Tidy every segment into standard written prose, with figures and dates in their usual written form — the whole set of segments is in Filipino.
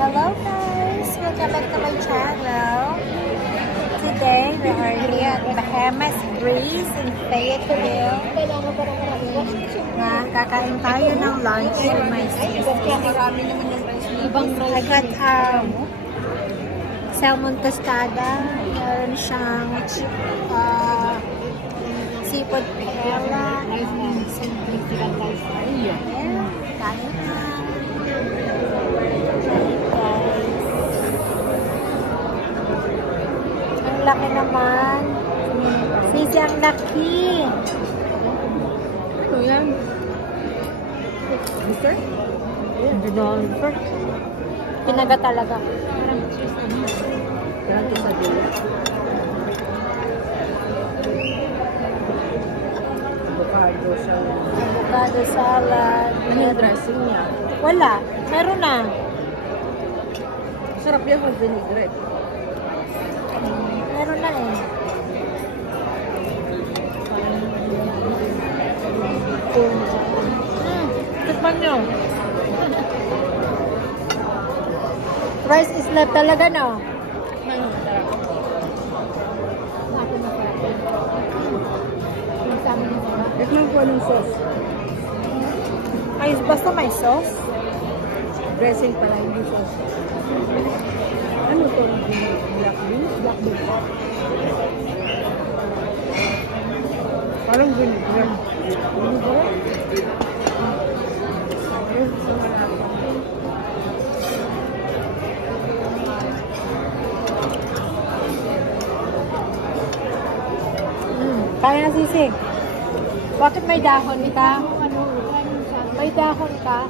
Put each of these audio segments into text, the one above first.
Hello guys! Welcome back to my channel. Today we are here at Bahamas Breeze in Fayetteville. Kakain tayo ng lunch with my sister. I got salmon tostada. Meron siyang seafood paella. Kain na. Ang laki naman. Sisi, ang laki. Ito yan. Mister? Dinolver. Pinaga talaga. Parang quesadilla. Avocado salad. Avocado salad. Ano yung dressing niya? Wala. Meron na. Sarap yan kung vinaigrette. Meron na eh. Tikman nyo. Rice is left talaga, no? Tikman po anong sauce. Ay, basta may sauce. Dressing pala, hindi sauce. Ano to? Black beans? Black beans. Parang vinaigrette. Vinaigrette? Kaya na sisi. Bakit may dahon ka? May dahon ka?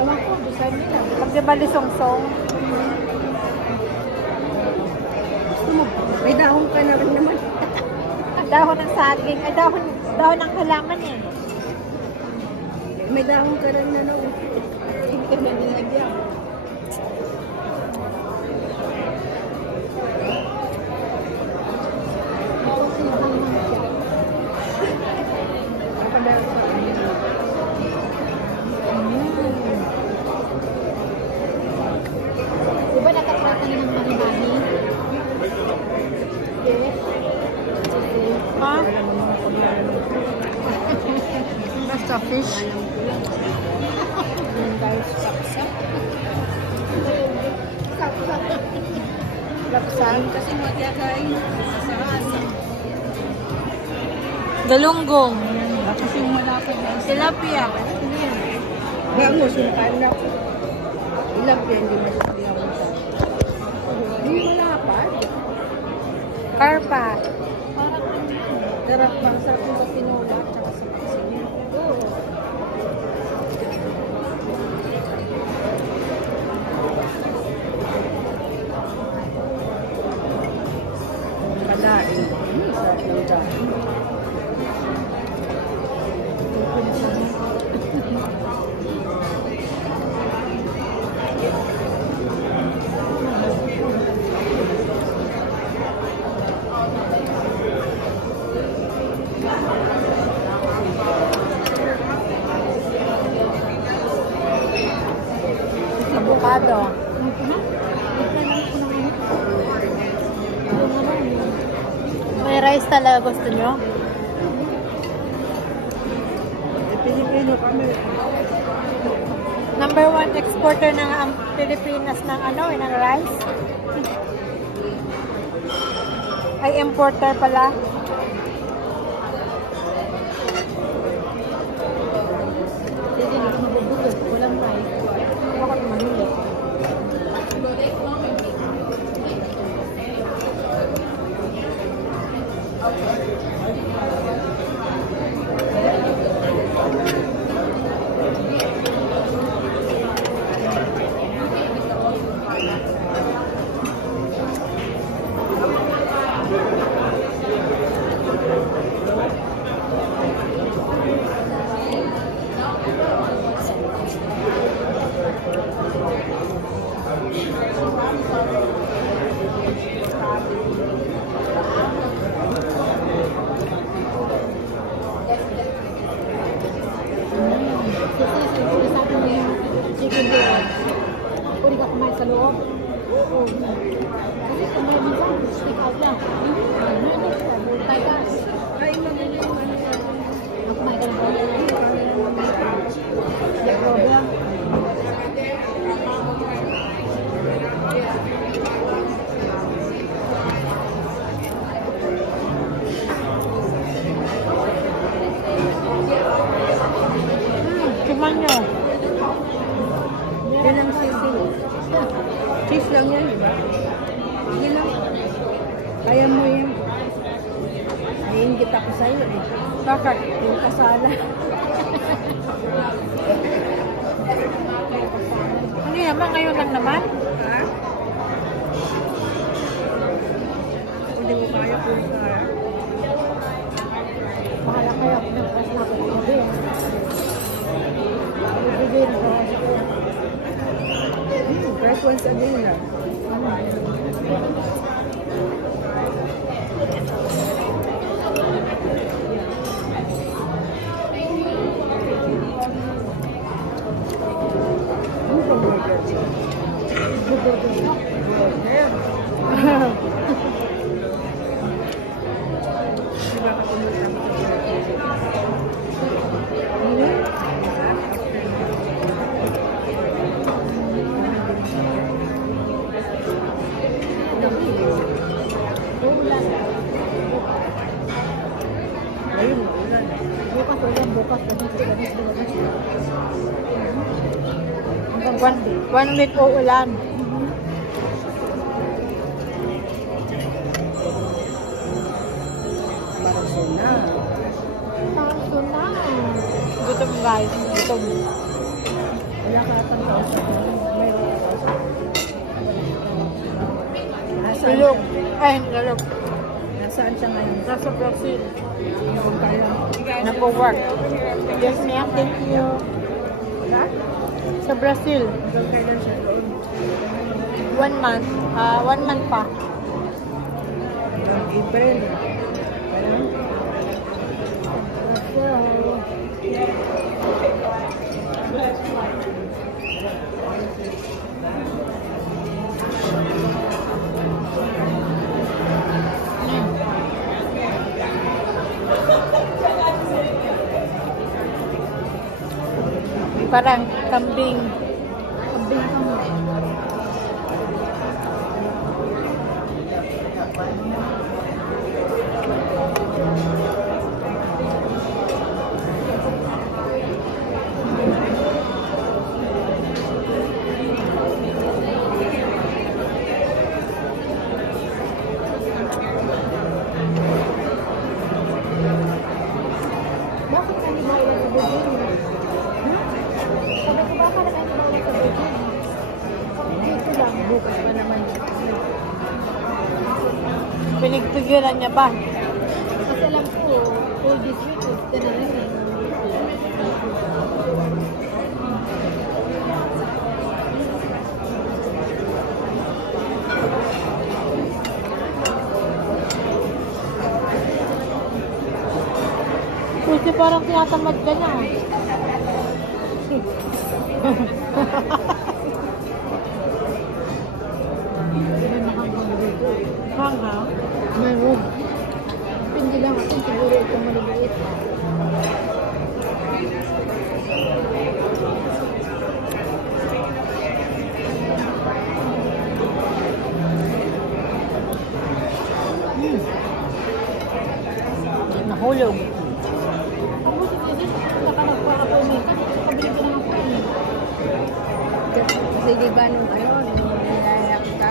Alam ko, design nila. Pag diba lisong-song? Gusto mo? May dahon ka na rin naman. Dahon ng saging. Ay, dahon ng halaman eh. May dahon ka rin na naman. Hindi ka na nilagyan. Diba nakatry ka ng mani-mani? Ha? Basta fish. Guys, saksak. Lapsan. Kasi magyagay. Galunggong. Kasi yung malapit na Tilapia. Bango, sinakain na. Ilang yan, hindi masasabihan mo siya. Hindi malapad. Karpa. Sarap pang sarap yung patinola at saka sa pasin. Kalain. Sarap lang dahil. Avocado. May rice talaga gusto nyo? Pilipino kami. Number 1 exporter ng Pilipinas ng ng rice. Ay importer pala. Hindi na mabubulog. Walang rice. Bakit manulog? Chicken Oo. Kasi kung may minsan, stick out lang. Multi ka. Ay, mamili yung ano. Ako may ganun. Hindi problem. Cuman nyo. Yan ang sisig. Cheese lang yan, di ba? Yan lang. Kaya mo yan. Naiingit ako sa'yo eh. Bakit? Yung kasala. Hindi naman, ngayon lang naman. Ha? Hindi mo kaya po kaya. Bahala kayo. Nagpas na ako. Ibigay na ako. Kahit once a day lang. One week uulan. Paraso na. Paso na. Gutom guys. Gutom. Wala ka pang kausap. Mayroon ka kausap. Nasaan Tulog. siya? Ay, tulog. Nasaan siya ngayon? Nasa Brazil. Yung kaya. Nag-work. Yes, ma'am. Thank you. Ha? Sa Brazil. Hanggang kailan siya doon? 1 month. 1 month pa. Hanggang April. Kaya? Parang kambing. Kambing ka mo. Bakit ka ni Bawal sa Virginia? Sabi ko, baka naman ni Bawal sa Virginia? Dito lang, bukas pa naman. Pinigpigilan niya ba? Kasi alam ko, all this week, gusto na rin eh. Kasi parang tinatamad ka na. May makakang dito. Hanga? Mayroon. Hindi lang ako, siguro ito maliliit. Nahulog. Ako kasi nakalagpa-appointment ka, kabili ko lang ako eh. Kasi di ba nung nilayak ka?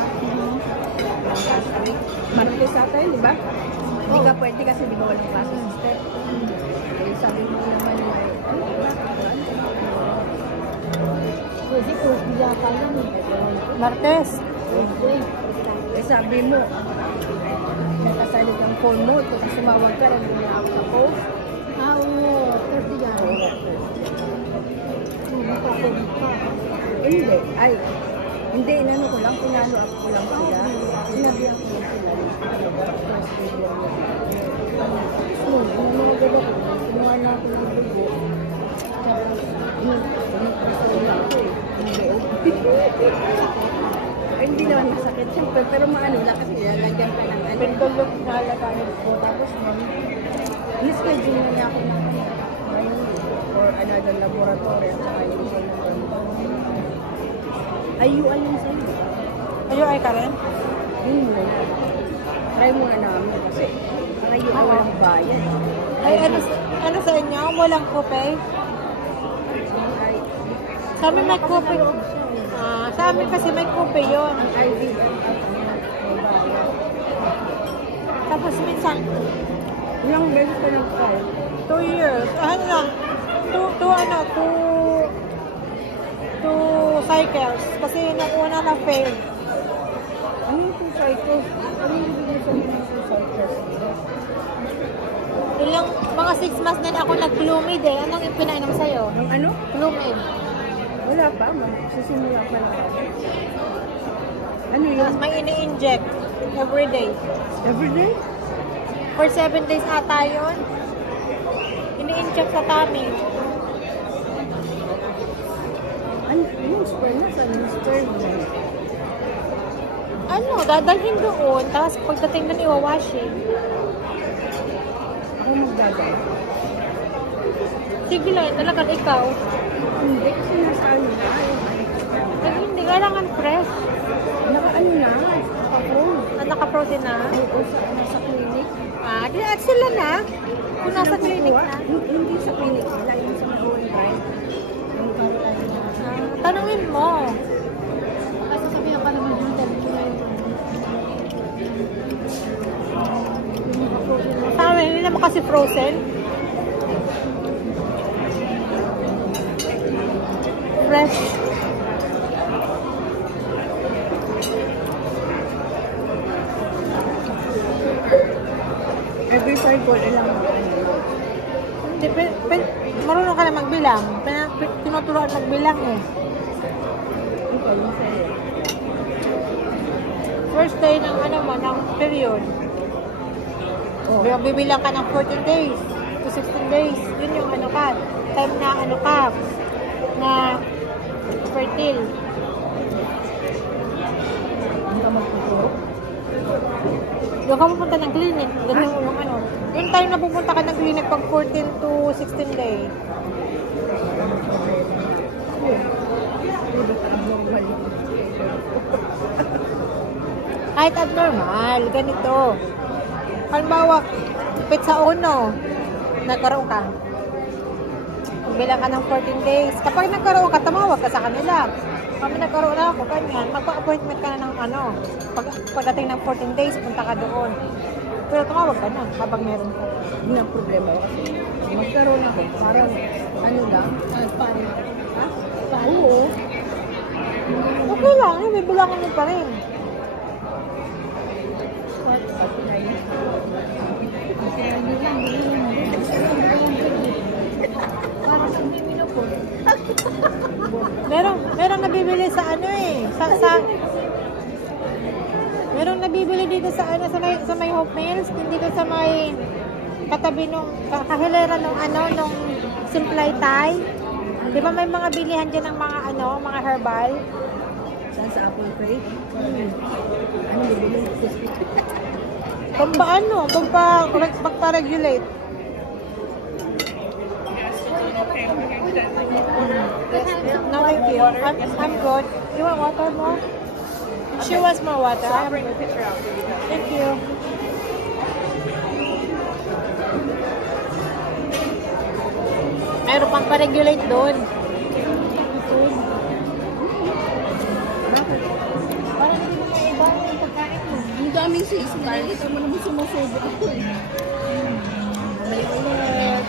Martes ata yun, di ba? Hindi ka pwede kasi di ba walang klase sister. Eh, sabi mo naman may, pwede ko, hindi ata lang eh. Martes. Eh, sabi mo, nakasalit ang phone mo, tapos sumawag ka, nandun na ako sa post. Oo, 30 yan. Nakakulit ka. Hindi, ay, hindi, inano ko lang, pinalo up ko lang sila. Sinabihan ko lang sila. Yung mga gala ko, kinuha na ako ng dugo. Tapos, pinagpasal na ako eh. Hindi, Hindi naman masakit. Siyempre, pero maano lang kasi lalagyan ka ng ano. Pendulum na lalagay ko. Tapos Ni-schedule na niya ako ng or another laboratory at saka yung isa na IUI yung sa'yo. ayun ay ka rin? Yun muna. Try muna namin kasi ang IUI walang bayad. Ay, ano sa inyo? Walang kopay? Sa amin may kopay. Sa amin kasi may kopay yun. Ang IV may bayad. Tapos minsan, Ilang beses ka nag-try? 2 years. Ano lang? Two cycles. Kasi nung una na fail. Ano yung 2 cycles? Ano yung ibig sabihin ng 2 cycles? Mga 6 months din ako nag-Glumid eh. Anong pinainom sa'yo? Ang ano? Glumid. Wala pa. Sisimula pa lang. Ano yun? Tapos may ini-inject everyday. Everyday? For 7 days ata yun. Ini-inject sa tummy. Ano? Yung sperm na sa yung sperm na. Ano, dadalhin doon. Tapos pagdating doon, iwawashing. Ako magdadala. Sige lang, talagang ikaw. Hindi kasi nasa ano na. Ay, hindi, kailangan fresh. Naka-ano na. Naka-froze. Naka-frozen na. Oo, nasa clinic. Di at sila na. Kung nasa Sila clinic kukuha. na. Hindi sa clinic sila. Yung sa Maroon Drive. Yung Caroline na. Tanungin mo. Kasi sabihan ka naman yung dami ko na yun. Yung naka-frozen na. Sabi, hindi naman kasi frozen. Fresh. Every cycle, ilang Marunong ka na magbilang. Tinuturuan magbilang eh. ito yung sa'yo. First day ng ng period. Oh. Bibilang ka ng 14 days to 16 days. Yun yung time na na fertile. Hindi ka magtuturo? Doon ka pupunta ng clinic. Ganun yung Yung time na pupunta ka ng clinic pag 14 to 16 days. Kahit abnormal, ganito. Halimbawa, pit sa uno, nagkaroon ka. Bilang ka ng 14 days. Kapag nagkaroon ka, tumawag ka sa kanila. Kami nagkaroon na ako, ganyan. Magpa-appointment ka na ng pagdating ng 14 days, punta ka doon. Pero tumawag ka na habang meron ka. Hindi ang problema ko kasi magkaroon ako, parang ano lang, parang, ha? Oo. Okay lang, may bilangan mo pa rin. Parang ang mimino ko. Merong nabibili sa merong nabibili dito sa sa may Hope Mills, dito sa may katabi nung kahilera nung Simplay Thai. Di ba may mga bilihan dyan ng mga herbal? Saan sa Apple Pay? Ano bibili? Pagpa-regulate. No, thank you. I'm good. You want water more? She wants more water. I'll bring the picture out for you guys. Thank you. Mayroon pang pa-regulate doon. Parang hindi mo iba yung pagkain mo. Ang daming sis. Nakikita mo naman sumusubo ako eh. May ulit.